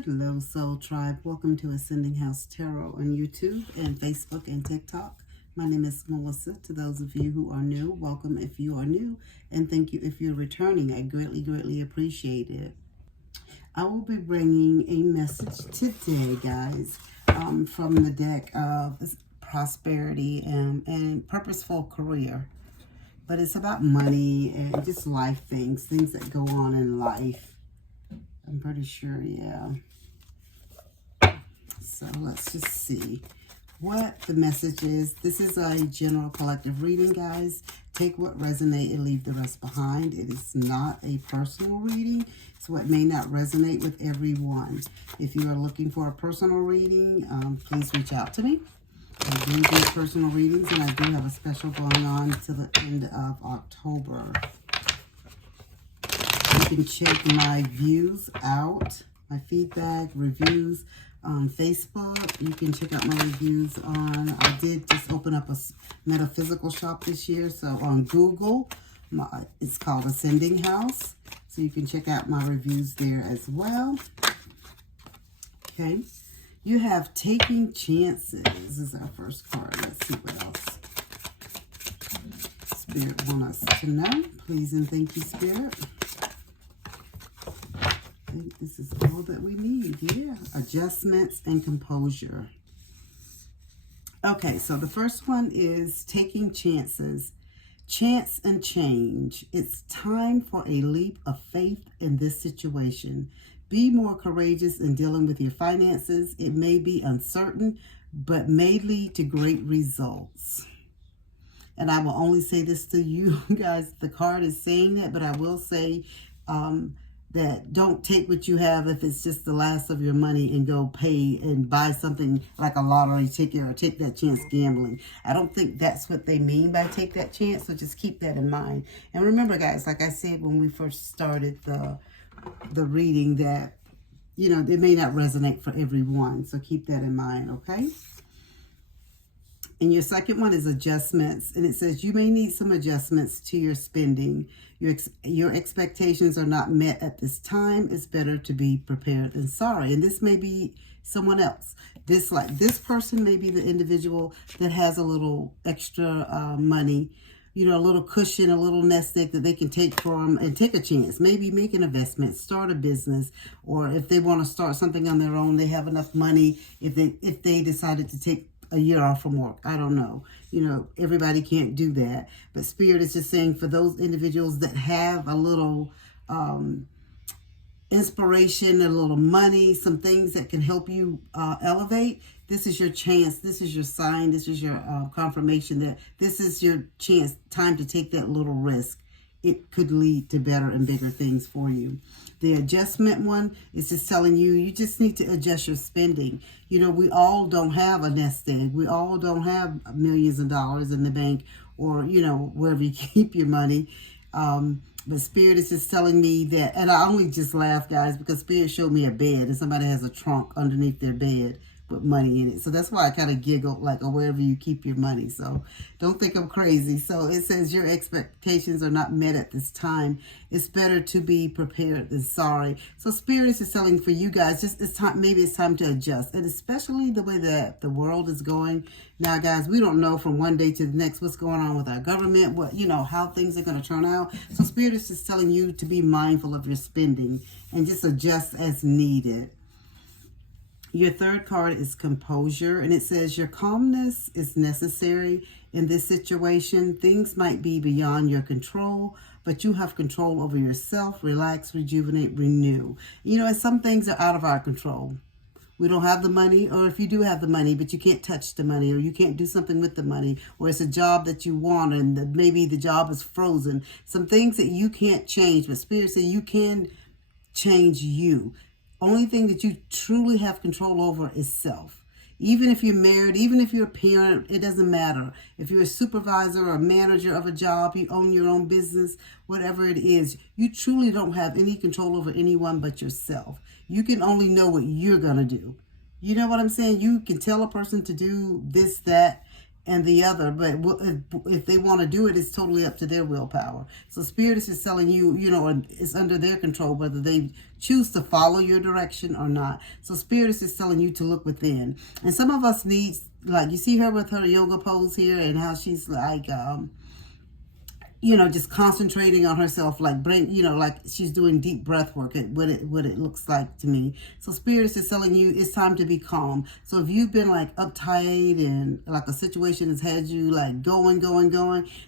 Hello, Soul Tribe. Welcome to Ascending House Tarot on YouTube and Facebook and TikTok. My name is Melissa. To those of you who are new, welcome if you are new, and thank you if you're returning. I greatly appreciate it. I will be bringing a message today, guys, from the deck of Prosperity and Purposeful Career. But it's about money and just life things that go on in life. I'm pretty sure, yeah. So let's just see what the message is. This is a general collective reading, guys. Take what resonates and leave the rest behind. It is not a personal reading, so it may not resonate with everyone. If you are looking for a personal reading, please reach out to me. I do personal readings, and I do have a special going on to the end of October. You can check my views out, my feedback, reviews on Facebook. You can check out my reviews on, I did just open up a metaphysical shop this year. So on Google, it's called Ascending House. So you can check out my reviews there as well. Okay. You have Taking Chances. This is our first card. Let's see what else Spirit wants us to know. Please and thank you, Spirit. I think this is all that we need. Yeah. Adjustments and composure. Okay, so the first one is Taking Chances. Chance and change. It's time for a leap of faith in this situation. Be more courageous in dealing with your finances. It may be uncertain, but may lead to great results. And I will only say this to you guys. The card is saying that, but I will say that don't take what you have if it's just the last of your money and go pay and buy something like a lottery ticket or take that chance gambling. I don't think that's what they mean by take that chance, so just keep that in mind. And remember, guys, like I said when we first started the reading, that, you know, it may not resonate for everyone, so keep that in mind, okay? And your second one is adjustments, and it says you may need some adjustments to your spending. Your expectations are not met at this time. It's better to be prepared than sorry. And this may be someone else. This person may be the individual that has a little extra money, you know, a little cushion, a little nest egg that they can take from and take a chance. Maybe make an investment, start a business, or if they want to start something on their own, they have enough money. If they decided to take a year off from work, I don't know. You know, everybody can't do that. But Spirit is just saying for those individuals that have a little inspiration, a little money, some things that can help you elevate, this is your chance. This is your sign. This is your confirmation that this is your chance, time to take that little risk. It could lead to better and bigger things for you. The adjustment one is just telling you, you just need to adjust your spending. You know, we all don't have a nest egg. We all don't have millions of dollars in the bank or, you know, wherever you keep your money. But Spirit is just telling me that, and I only just laugh, guys, because Spirit showed me a bed and somebody has a trunk underneath their bed with money in it. So that's why I kind of giggled, like, or wherever you keep your money. So don't think I'm crazy. So it says your expectations are not met at this time. It's better to be prepared than sorry. So Spirit is just telling for you guys, just it's time, maybe it's time to adjust. And especially the way that the world is going now, guys, we don't know from one day to the next what's going on with our government, what, you know, how things are going to turn out. So Spirit is just telling you to be mindful of your spending and just adjust as needed. Your third card is composure, and it says your calmness is necessary in this situation. Things might be beyond your control, but you have control over yourself. Relax, rejuvenate, renew. You know, and some things are out of our control. We don't have the money, or if you do have the money, but you can't touch the money, or you can't do something with the money, or it's a job that you want, and maybe the job is frozen. Some things that you can't change, but Spirit says you can change you. Only thing that you truly have control over is self. Even if you're married, even if you're a parent, it doesn't matter. If you're a supervisor or a manager of a job, you own your own business, whatever it is, you truly don't have any control over anyone but yourself. You can only know what you're going to do. You know what I'm saying? You can tell a person to do this, that, and the other, but if they want to do it, it's totally up to their willpower. So Spirit is just telling you, it's under their control whether they choose to follow your direction or not. So Spirit is just telling you to look within. And some of us need, like you see her with her yoga pose here and how she's like, just concentrating on herself, like like she's doing deep breath work. What it looks like to me. So Spirit is just telling you it's time to be calm. So if you've been like uptight and like a situation has had you like going,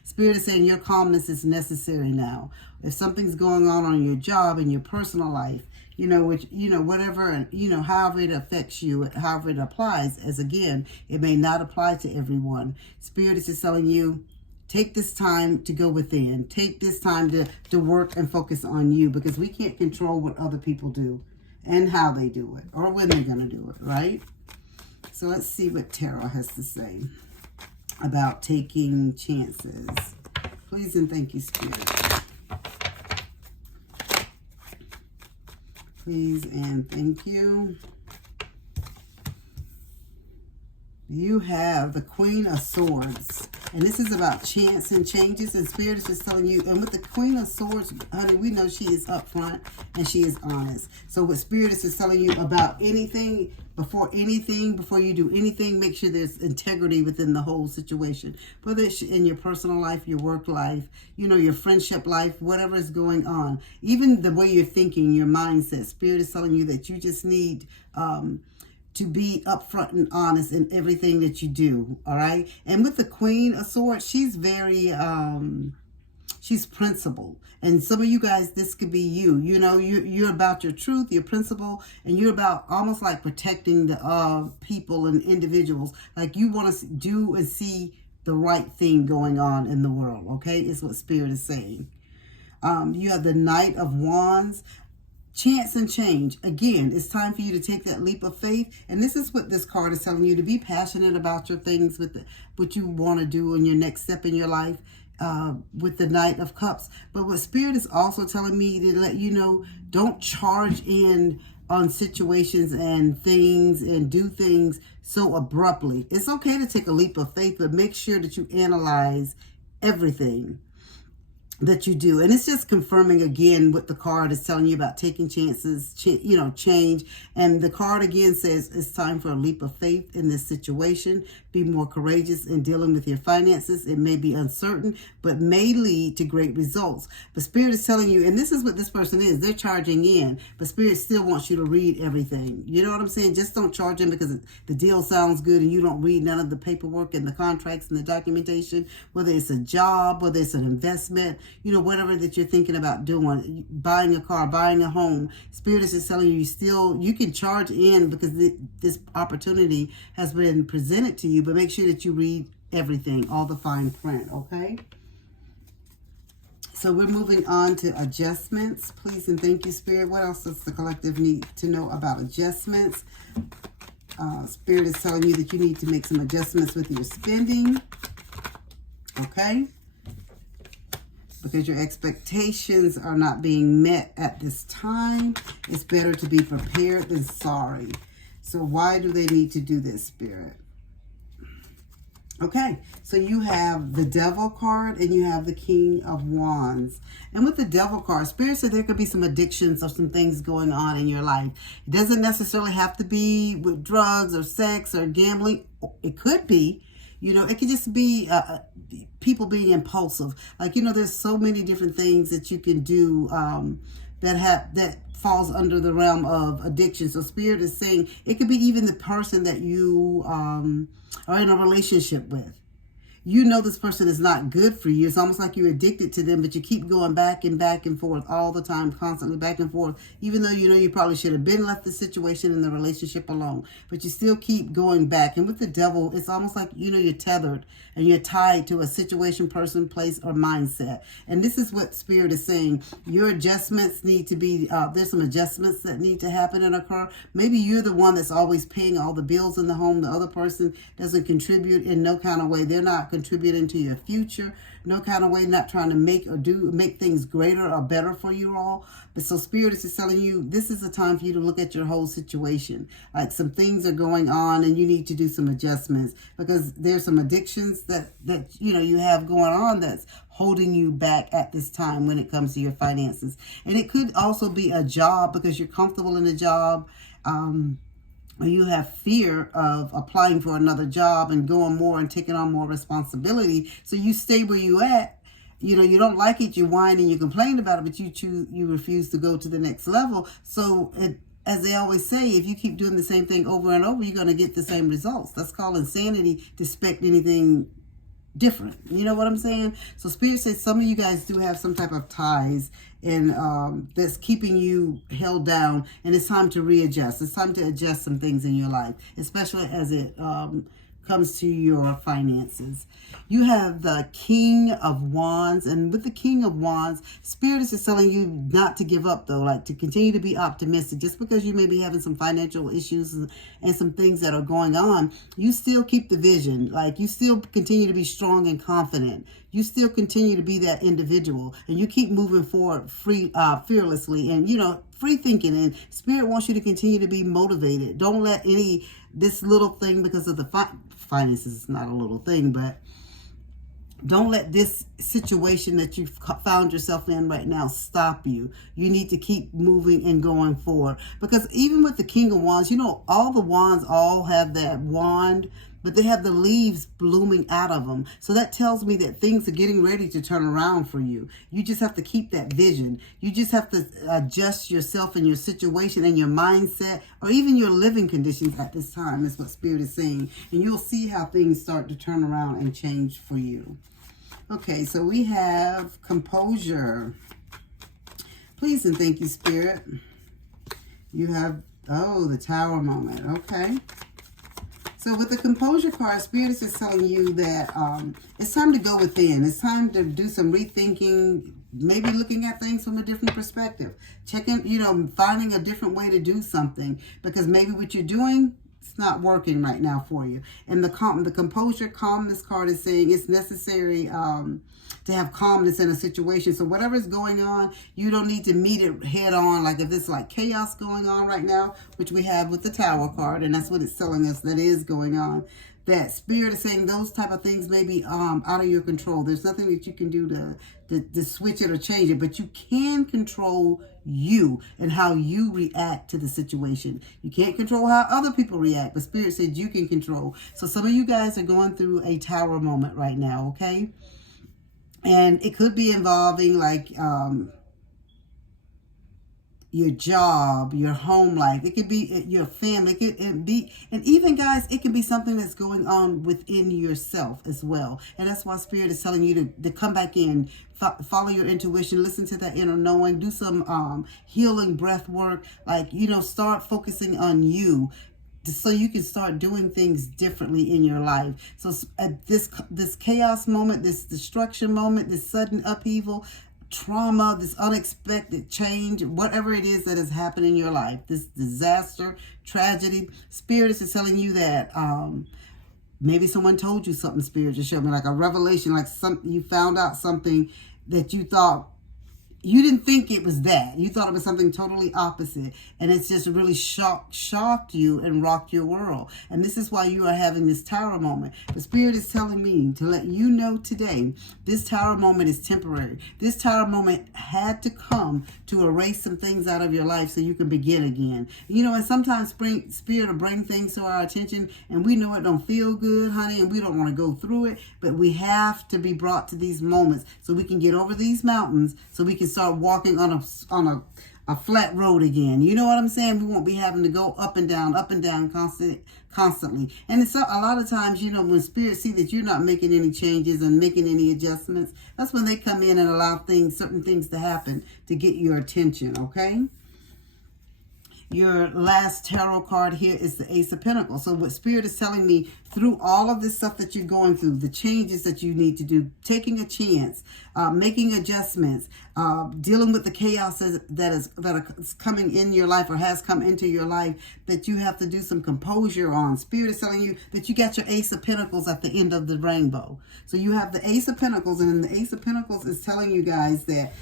Spirit is saying your calmness is necessary now. If something's going on your job and your personal life, whatever, however it affects you, however it applies, as again, it may not apply to everyone. Spirit is just telling you, take this time to go within. Take this time to work and focus on you, because we can't control what other people do and how they do it or when they're going to do it, right? So let's see what Tarot has to say about taking chances. Please and thank you, Spirit. Please and thank you. You have the Queen of Swords. And this is about chance and changes. And Spirit is just telling you. And with the Queen of Swords, honey, we know she is upfront and she is honest. So what Spirit is just telling you about anything, before you do anything, make sure there's integrity within the whole situation. Whether it's in your personal life, your work life, your friendship life, whatever is going on. Even the way you're thinking, your mindset. Spirit is telling you that you just need to be upfront and honest in everything that you do, all right? And with the Queen of Swords, she's very, she's principled. And some of you guys, this could be you. You're about your truth, your principle, and you're about almost like protecting the people and individuals. Like you want to do and see the right thing going on in the world, okay? Is what Spirit is saying. You have the Knight of Wands. Chance and change. Again, it's time for you to take that leap of faith. And this is what this card is telling you, to be passionate about your things, with what you want to do in your next step in your life, with the Knight of Cups. But what Spirit is also telling me to let you know, don't charge in on situations and things and do things so abruptly. It's okay to take a leap of faith, but make sure that you analyze everything that you do. And it's just confirming again what the card is telling you about taking chances, change. And the card again says it's time for a leap of faith in this situation. Be more courageous in dealing with your finances. It may be uncertain, but may lead to great results. But Spirit is telling you, and this is what this person is, they're charging in, but Spirit still wants you to read everything. You know what I'm saying? Just don't charge in because the deal sounds good and you don't read none of the paperwork and the contracts and the documentation, whether it's a job, whether it's an investment, whatever that you're thinking about doing, buying a car, buying a home. Spirit is just telling you, you can charge in because this opportunity has been presented to you, but make sure that you read everything, all the fine print, okay? So we're moving on to adjustments. Please and thank you, Spirit. What else does the collective need to know about adjustments? Spirit is telling you that you need to make some adjustments with your spending, okay? Because your expectations are not being met at this time. It's better to be prepared than sorry. So why do they need to do this, Spirit? Okay, so you have the Devil card and you have the King of Wands. And with the Devil card, Spirit said there could be some addictions or some things going on in your life. It doesn't necessarily have to be with drugs or sex or gambling. It could be. It could just be people being impulsive. Like, there's so many different things that you can do that falls under the realm of addiction. So Spirit is saying it could be even the person that you are in a relationship with. This person is not good for you. It's almost like you're addicted to them, but you keep going back and forth all the time, constantly back and forth, even though you probably should have been left the situation and the relationship alone, but you still keep going back. And with the Devil, it's almost like, you're tethered and you're tied to a situation, person, place, or mindset. And this is what Spirit is saying. Your adjustments need to be, there's some adjustments that need to happen and occur. Maybe you're the one that's always paying all the bills in the home. The other person doesn't contribute in no kind of way. They're not contributing to your future. No kind of way, not trying to make things greater or better for you all. But so Spirit is just telling you, this is a time for you to look at your whole situation. Like some things are going on and you need to do some adjustments, because there's some addictions that you have going on that's holding you back at this time when it comes to your finances. And it could also be a job, because you're comfortable in a job, or you have fear of applying for another job and going more and taking on more responsibility. So you stay where you at. You don't like it, you whine and you complain about it, but you refuse to go to the next level. So as they always say, if you keep doing the same thing over and over, you're going to get the same results. That's called insanity, to expect anything different. You know what I'm saying? So Spirit says some of you guys do have some type of ties and that's keeping you held down, and it's time to readjust. It's time to adjust some things in your life, especially as it comes to your finances. You have the King of Wands, and with the King of Wands, Spirit is just telling you not to give up, though, like to continue to be optimistic. Just because you may be having some financial issues and some things that are going on, you still keep the vision. Like you still continue to be strong and confident. You still continue to be that individual, and you keep moving forward fearlessly and, free thinking. And Spirit wants you to continue to be motivated. Don't let this little thing, because of the finances, is not a little thing, but don't let this situation that you've found yourself in right now stop you. You need to keep moving and going forward. Because even with the King of Wands, all the wands all have that wand, but they have the leaves blooming out of them. So that tells me that things are getting ready to turn around for you. You just have to keep that vision. You just have to adjust yourself and your situation and your mindset, or even your living conditions at this time, is what Spirit is saying. And you'll see how things start to turn around and change for you. Okay, so we have composure. Please and thank you, Spirit. You have, the Tower moment. Okay. So with the composure card, Spirit is just telling you that it's time to go within. It's time to do some rethinking, maybe looking at things from a different perspective. Checking, finding a different way to do something, because maybe what you're doing, it's not working right now for you. And the composure, calmness card is saying it's necessary to have calmness in a situation. So whatever is going on, you don't need to meet it head on. Like if it's like chaos going on right now, which we have with the Tower card, and that's what it's telling us that is going on. That Spirit is saying those type of things may be out of your control. There's nothing that you can do to switch it or change it, but you can control you and how you react to the situation. You can't control how other people react, but Spirit said you can control. So some of you guys are going through a Tower moment right now, okay? And it could be involving like your job, your home life. It could be your family. It could be, and even guys, it can be something that's going on within yourself as well. And that's why Spirit is telling you to come back in, follow your intuition, listen to that inner knowing, do some healing breath work. Like, start focusing on you, so you can start doing things differently in your life. So at this chaos moment, this destruction moment, this sudden upheaval, trauma, this unexpected change, whatever it is that has happened in your life, this disaster, tragedy, Spirit is telling you that maybe someone told you something. Spirit just showed me like a revelation, like you found out something that you thought, you didn't think it was that. You thought it was something totally opposite. And it's just really shocked you and rocked your world. And this is why you are having this Tower moment. The Spirit is telling me to let you know today, this Tower moment is temporary. This Tower moment had to come to erase some things out of your life so you can begin again. And sometimes Spirit will bring things to our attention and we know it don't feel good, honey, and we don't want to go through it. But we have to be brought to these moments so we can get over these mountains, so we can start walking on a flat road again. You know what I'm saying? We won't be having to go up and down constantly. And it's a lot of times, when Spirit see that you're not making any changes and making any adjustments, that's when they come in and allow certain things to happen to get your attention, okay? Your last tarot card here is the Ace of Pentacles. So what Spirit is telling me, through all of this stuff that you're going through, the changes that you need to do, taking a chance, making adjustments, dealing with the chaos that is coming in your life or has come into your life, that you have to do some composure on. Spirit is telling you that you got your Ace of Pentacles at the end of the rainbow. So you have the Ace of Pentacles, and then the Ace of Pentacles is telling you guys that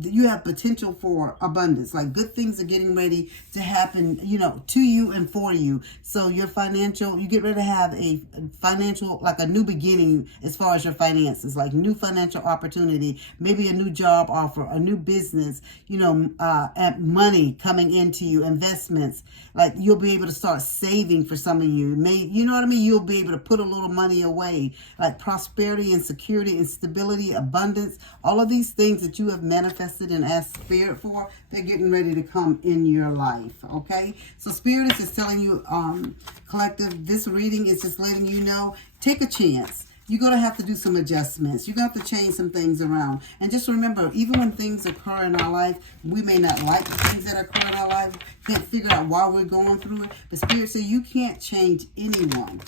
you have potential for abundance. Like good things are getting ready to happen, to you and for you. So you get ready to have a financial, like a new beginning as far as your finances, like new financial opportunity, maybe a new job offer, a new business, money coming into you, investments. Like you'll be able to start saving for some of you. You know what I mean? You'll be able to put a little money away, like prosperity and security and stability, abundance, all of these things that you have manifested and asked Spirit for, they're getting ready to come in your life, okay? So Spirit is just telling you, collective, this reading is just letting you know, take a chance. You're going to have to do some adjustments. You're going to have to change some things around. And just remember, even when things occur in our life, we may not like the things that occur in our life, can't figure out why we're going through it. But Spirit says you can't change anyone,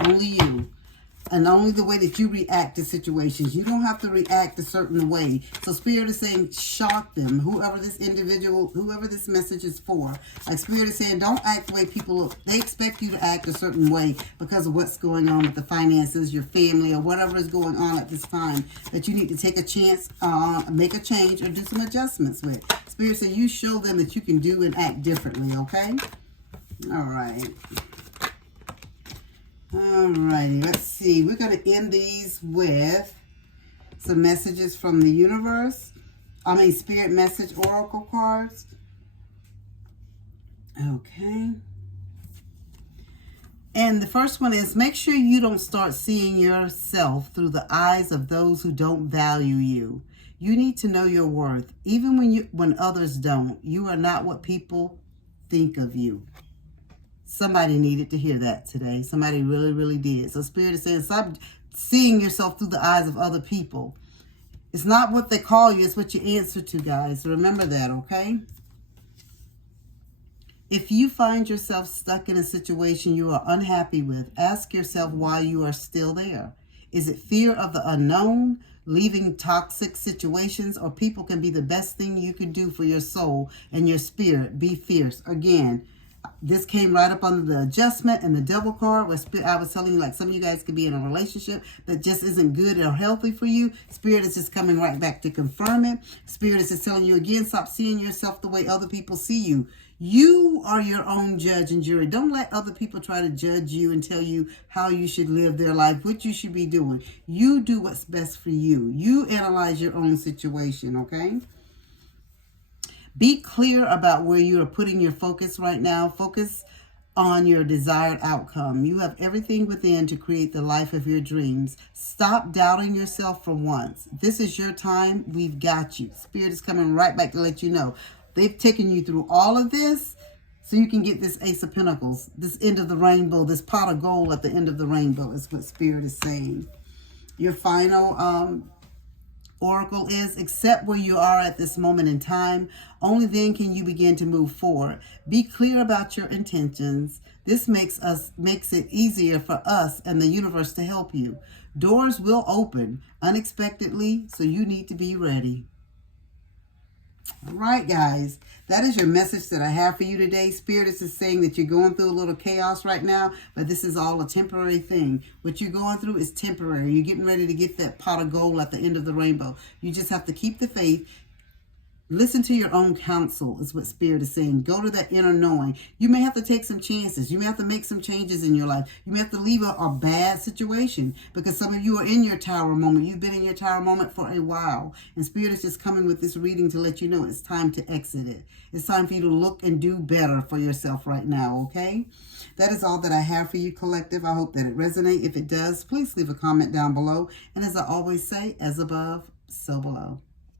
only you. And only the way that you react to situations. You don't have to react a certain way. So Spirit is saying, shock them. Whoever this individual, whoever this message is for. Like Spirit is saying, don't act the way people look. They expect you to act a certain way because of what's going on with the finances, your family, or whatever is going on at this time. That you need to take a chance, make a change, or do some adjustments with. Spirit says, you show them that you can do and act differently, okay? All right. Alrighty, let's see. We're going to end these with some messages from the universe. Spirit message oracle cards. Okay. And the first one is, make sure you don't start seeing yourself through the eyes of those who don't value you. You need to know your worth. Even when others don't. You are not what people think of you. Somebody needed to hear that today. Somebody really, really did. So Spirit is saying, stop seeing yourself through the eyes of other people. It's not what they call you. It's what you answer to, guys. Remember that, okay? If you find yourself stuck in a situation you are unhappy with, ask yourself why you are still there. Is it fear of the unknown, leaving toxic situations, or people can be the best thing you can do for your soul and your spirit? Be fierce. Again, this came right up under the adjustment and the devil card, where I was telling you, like, some of you guys could be in a relationship that just isn't good or healthy for you. Spirit is just coming right back to confirm it. Spirit is just telling you again, stop seeing yourself the way other people see you. You are your own judge and jury. Don't let other people try to judge you and tell you how you should live their life, what you should be doing. You do what's best for you. You analyze your own situation, okay? Be clear about where you are putting your focus right now. Focus on your desired outcome. You have everything within to create the life of your dreams. Stop doubting yourself for once. This is your time. We've got you. Spirit is coming right back to let you know. They've taken you through all of this so you can get this Ace of Pentacles, this end of the rainbow, this pot of gold at the end of the rainbow is what Spirit is saying. Your final oracle is, accept where you are at this moment in time. Only then can you begin to move forward. Be clear about your intentions. This makes it easier for us and the universe to help you. Doors will open unexpectedly, so you need to be ready. All right, guys, that is your message that I have for you today. Spirit is just saying that you're going through a little chaos right now, but this is all a temporary thing. What you're going through is temporary. You're getting ready to get that pot of gold at the end of the rainbow. You just have to keep the faith. Listen to your own counsel is what Spirit is saying. Go to that inner knowing. You may have to take some chances. You may have to make some changes in your life. You may have to leave a bad situation because some of you are in your tower moment. You've been in your tower moment for a while. And Spirit is just coming with this reading to let you know it's time to exit it. It's time for you to look and do better for yourself right now, okay? That is all that I have for you, collective. I hope that it resonates. If it does, please leave a comment down below. And as I always say, as above, so below.